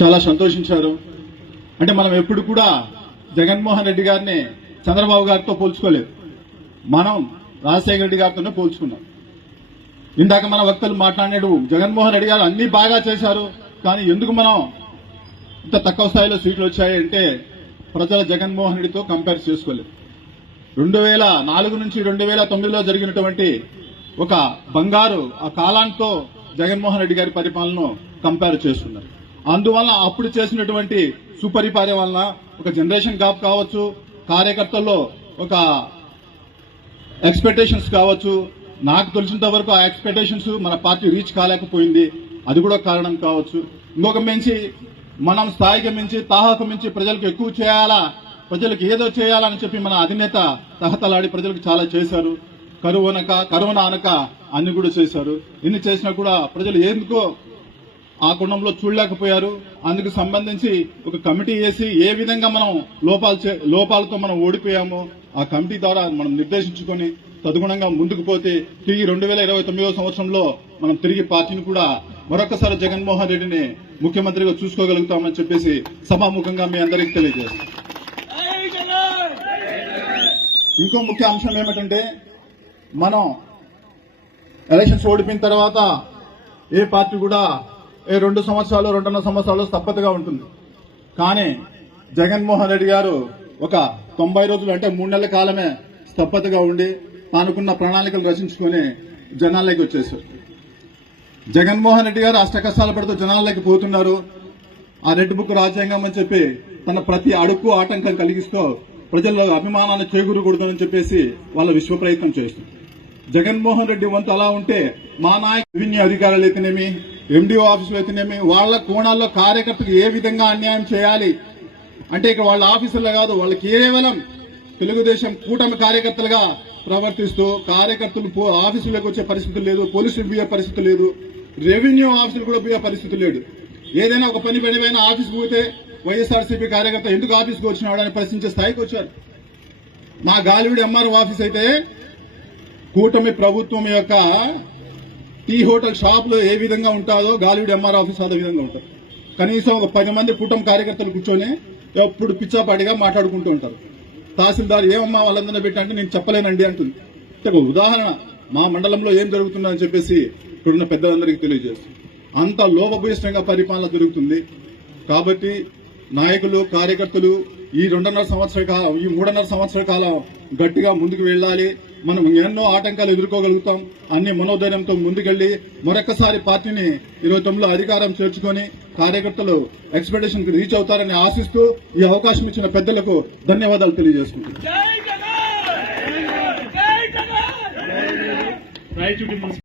చాలా సంతోషించారు. అంటే మనం ఎప్పుడు కూడా జగన్మోహన్ రెడ్డి గారిని చంద్రబాబు గారితో పోల్చుకోలేదు. మనం రాజశేఖర రెడ్డి గారితోనే పోల్చుకున్నాం. ఇందాక మన వక్తలు మాట్లాడినాడు జగన్మోహన్ రెడ్డి గారు అన్ని బాగా చేశారు కానీ ఎందుకు మనం ఇంత తక్కువ స్థాయిలో సీట్లు వచ్చాయి అంటే ప్రజల జగన్మోహన్ రెడ్డితో కంపేర్ చేసుకోలేదు. రెండు వేల నాలుగు నుంచి రెండు వేల తొమ్మిదిలో జరిగినటువంటి ఒక బంగారు ఆ కాలాంతో జగన్మోహన్ రెడ్డి గారి పరిపాలనను కంపేర్ చేస్తున్నారు అందువల్ల అప్పుడు చేసినటువంటి సుపరిపాలన వలన ఒక జనరేషన్ గ్యాప్ కావచ్చు కార్యకర్తల్లో ఒక ఎక్స్పెక్టేషన్స్ కావచ్చు. నాకు తెలిసినంత వరకు ఆ ఎక్స్పెక్టేషన్స్ మన పార్టీ రీచ్ కాలేకపోయింది. అది కూడా కారణం కావచ్చు. ఇంకొక మించి మనం స్థాయికి మించి తాహకు మించి ప్రజలకు ఎక్కువ చేయాలా ప్రజలకు ఏదో చేయాలని చెప్పి మన అధినేత తహతలాడి ప్రజలకు చాలా చేశారు. కరువు అనక కరోనా అనక అన్ని కూడా చేశారు. ఎన్ని చేసినా కూడా ప్రజలు ఎందుకో ఆ కుండంలో చూడలేకపోయారు. అందుకు సంబంధించి ఒక కమిటీ వేసి ఏ విధంగా మనం లోపాలు చే- లోపాలతో మనం ఓడిపోయామో ఆ కమిటీ ద్వారా మనం నిర్దేశించుకొని తదుగుణంగా ముందుకు పోతే తిరిగి రెండు వేల ఇరవై తొమ్మిదవ సంవత్సరంలో మనం తిరిగి పార్టీని కూడా మరొకసారి జగన్మోహన్ రెడ్డిని ముఖ్యమంత్రిగా చూసుకోగలుగుతామని చెప్పేసి సభాముఖంగా మీ అందరికీ తెలియజేస్తాం ఇంకో ముఖ్య అంశం ఏమిటంటే మనం ఎలక్షన్స్ ఓడిపోయిన తర్వాత ఏ పార్టీ కూడా రెండు సంవత్సరాలు రెండున్నర సంవత్సరాలు స్తబ్దతగా ఉంటుంది. కానీ జగన్మోహన్ రెడ్డి గారు ఒక తొంభై రోజులు అంటే మూడు నెలల కాలమే స్తబ్దతగా ఉండి తానుకున్న ప్రణాళికలు రచించుకొని జనాల్లోకి వచ్చేసారు జగన్మోహన్ రెడ్డి గారు అష్ట కష్టాలు పడుతూ జనాల్లోకి పోతున్నారు. ఆ రెడ్ బుక్ రాజ్యాంగం అని చెప్పి తన ప్రతి అడుగు ఆటంకం కలిగిస్తూ ప్రజల్లో అభిమానాన్ని చేకూరకూడదని చెప్పేసి వాళ్ళ విశ్వ ప్రయత్నం చేస్తుంది. జగన్మోహన్ రెడ్డి వంతు అలా ఉంటే మా నాయకు రెవెన్యూ అధికారులు అయితేనేమి? ఎండిఓ ఆఫీసులు అయితేనేమి వాళ్ళ కోణాల్లో కార్యకర్తకు ఏ విధంగా అన్యాయం చేయాలి? అంటే ఇక వాళ్ళ ఆఫీసుల్లో కాదు వాళ్ళు కేవలం తెలుగుదేశం కూటమి కార్యకర్తలుగా ప్రవర్తిస్తూ కార్యకర్తలు పో- ఆఫీసులకు వచ్చే పరిస్థితి లేదు పోలీసులు పోయే పరిస్థితి లేదు రెవెన్యూ ఆఫీసులు కూడా పోయే పరిస్థితి లేదు. ఏదైనా ఒక పని పని ఆఫీస్కి ఆఫీస్ పోతే వైఎస్ఆర్సీపీ కార్యకర్త ఎందుకు ఆఫీస్కి వచ్చినాడు అని ప్రశ్నించే స్థాయికి వచ్చారు. మా గాలివిడి ఎంఆర్ఓ ఆఫీస్ అయితే కూటమి ప్రభుత్వం యొక్క టీ హోటల్ షాపులో ఏ విధంగా ఉంటుందో గాలివిడి ఎంఆర్ ఆఫీస్ అదే విధంగా ఉంటుంది కనీసం ఒక పది మంది కుటుంబ కార్యకర్తలు కూర్చొని ఎప్పుడు పిచ్చాపాటిగా మాట్లాడుకుంటూ ఉంటారు. తహసీల్దార్ ఏమమ్మా వాళ్ళందరినీ పెట్టంటే నేను చెప్పలేనండి అంటుంది. అంటే ఒక ఉదాహరణ మా మండలంలో ఏం జరుగుతుందని చెప్పేసి ఇప్పుడున్న పెద్దలందరికీ తెలియజేస్తుంది. అంత లోపభూయిష్టంగా పరిపాలన జరుగుతుంది. కాబట్టి నాయకులు కార్యకర్తలు ఈ రెండున్నర సంవత్సర కాలం ఈ మూడున్నర సంవత్సర కాలం గట్టిగా ముందుకు వెళ్ళాలి. మనం ఎన్నో ఆటంకాలు ఎదుర్కోగలుగుతాం. అన్ని మనోధైర్యంతో ముందుకెళ్ళి మరొకసారి పార్టీని ఇరవై తొమ్మిదిలో అధికారం చేర్చుకొని కార్యకర్తలు ఎక్స్పెక్టేషన్ రీచ్ అవుతారని ఆశిస్తూ ఈ అవకాశం ఇచ్చిన పెద్దలకు ధన్యవాదాలు తెలియజేసుకుంటున్నాను